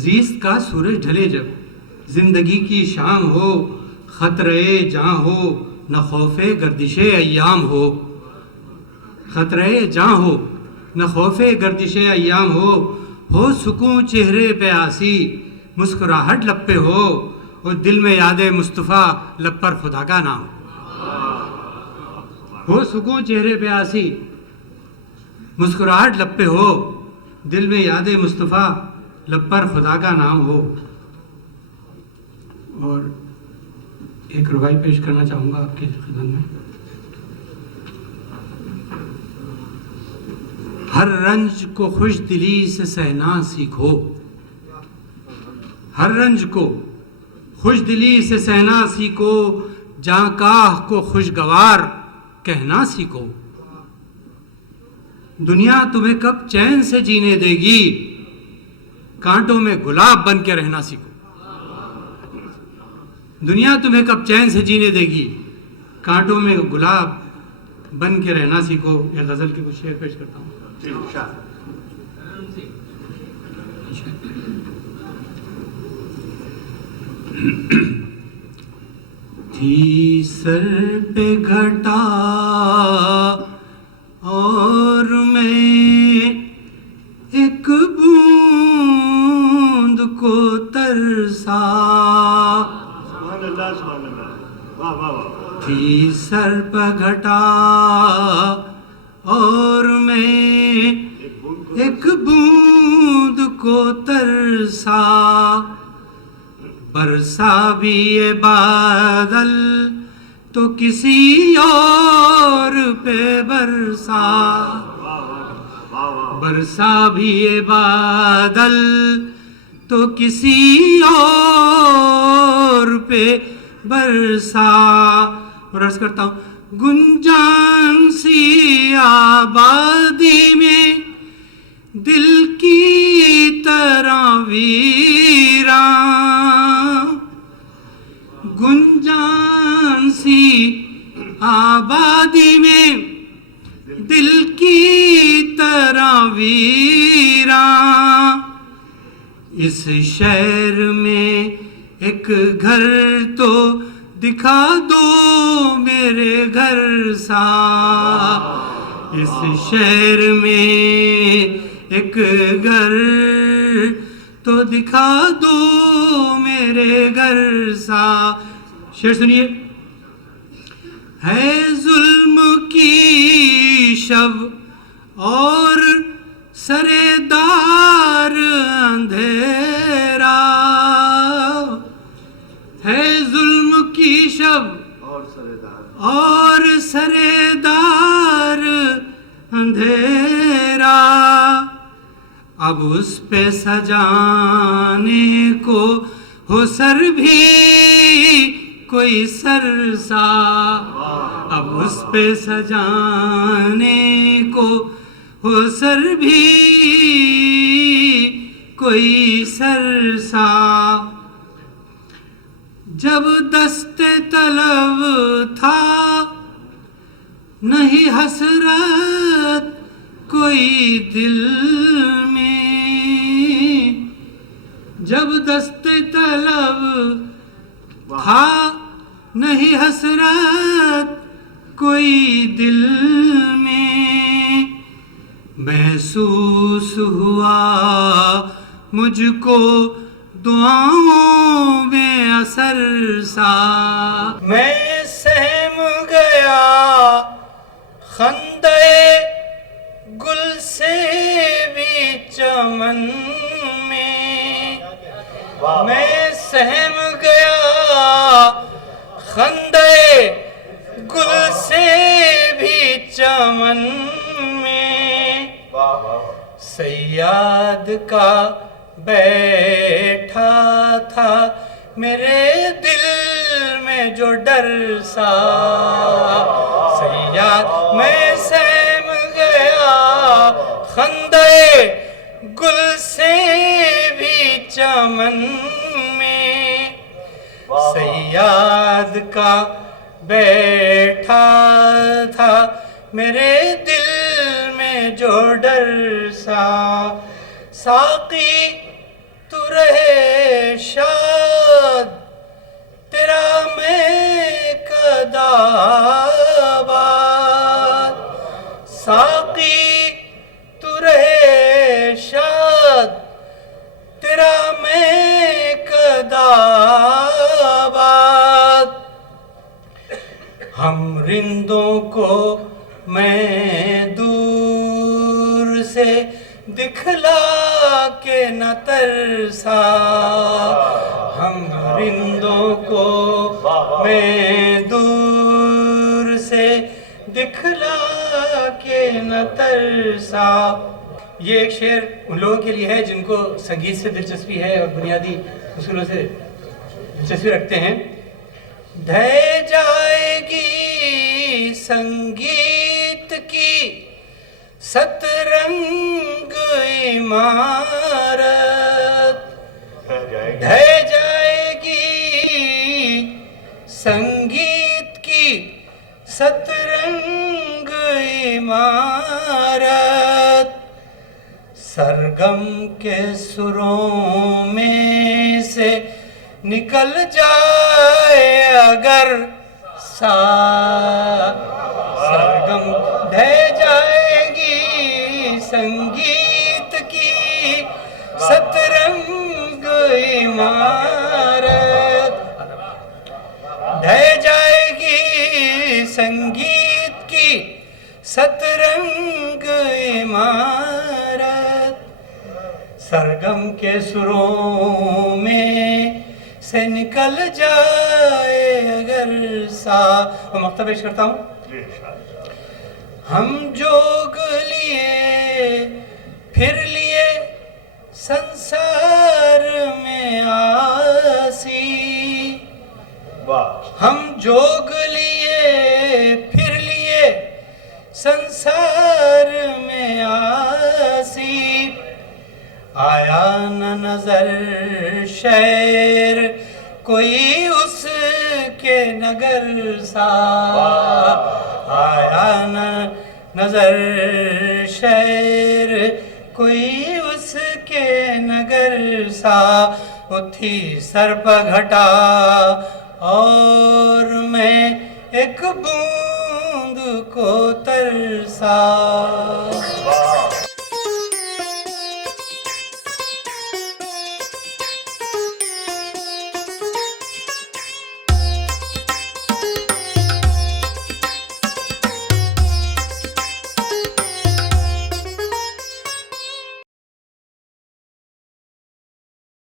ज़ीस्त का सूरज ढले जब, ज़िंदगी की शाम हो, ख़तरे जाँ हो, न खौफ़े गर्दिशे अय्याम हो। ख़तरे जाँ हो, न खौफ़े गर्दिशे अय्याम हो सुकून चेहरे पे आसी, मुस्कुराहट लब पे हो दिल में याद मुस्तफ़ा, लब पर खुदा का नाम हो। सुकून चेहरे पे आसी, मुस्कुराहट लब पे हो, दिल में याद मुस्तफ़ा, लब पर खुदा का नाम हो। और एक रुबाई पेश करना चाहूँगा आपकी खिदमत में। हर रंज को खुश दिली से सहना सीखो, हर रंज को खुश दिली से सहना सीखो, जाकाह को खुशगवार कहना सीखो। दुनिया तुम्हें कब चैन से जीने देगी, कांटों में गुलाब बन के रहना सीखो। दुनिया तुम्हें कब चैन से जीने देगी, कांटों में गुलाब बन के रहना सीखो। यह गज़ल के कुछ शेर पेश करता हूँ। थी सर पे घटा और मैं एक बूंद को तरसा, थी सर पे घटा और मैं एक बूंद को तरसा, बरसा भी ये बादल तो किसी और पे बरसा, बरसा भी ये बादल तो किसी और पे बरसा। और अर्ज करता हूँ, गुंजान सी आबादी में दिल की तरह वीरा, गुंजान सी आबादी में दिल की तरह वीरा। इस शहर में एक घर तो दिखा दो मेरे घर सा, इस शहर में एक घर तो दिखा दो मेरे घर सा। शेर सुनिए। है जुल्म की शब और सरेदार अंधेरा, है जुल्म की शब और सरेदार अंधेरा। अब उस पे सजाने को हो सर भी कोई सरसा, अब उस पे सजाने को हो सर भी कोई सरसा। जब दस्ते तलब था नहीं हसरत कोई दिल में, जब दस्ते तलब था नहीं हसरत कोई दिल में। महसूस हुआ मुझको दुआओं में असर सा, मैं सहम गया खंदे गुल से भी चमन में, मैं सहम गया खंदे गुल से भी चमन में। सैयाद का बैठा था मेरे दिल में जो डर सा, सैयाद मैं सहम गया खंदे गुल से भी चमन में। सैयाद का बैठा था मेरे दिल में जो डर सा। साकी तू रहे शाद तेरा मैं कदाबाद साकी तू रहे शाद तेरा मैं कदाबाद हम रिंदों को मैं दूर से दिखला के न तरसा हम रिंदों को मैं दूर से दिखला के न तरसा। ये एक शेर उन लोगों के लिए है जिनको संगीत से दिलचस्पी है और बुनियादी उसूलों से दिलचस्पी रखते हैं। ढह जाएगी संगीत की सतरंग इमारत ढह जाएगी संगीत की सतरंग इमारत सरगम के सुरों में से निकल जाए अगर सा सरगम ढह जाएगी संगीत की सतरंग इमारत ढह जाएगी संगीत की सतरंग इमारत सरगम के सुरों में से निकल जाए अगर सा। मैं मक्ता पेश करता हूँ। हम जोग लिए फिर लिए संसार में आसी हम जोग लिए फिर लिए संसार में आसी आया न नजर शहर कोई उसके नगर सा आया न नजर शहर कोई उसके नगर सा उठी सर पर घटा और मैं एक बूंद को तरसा।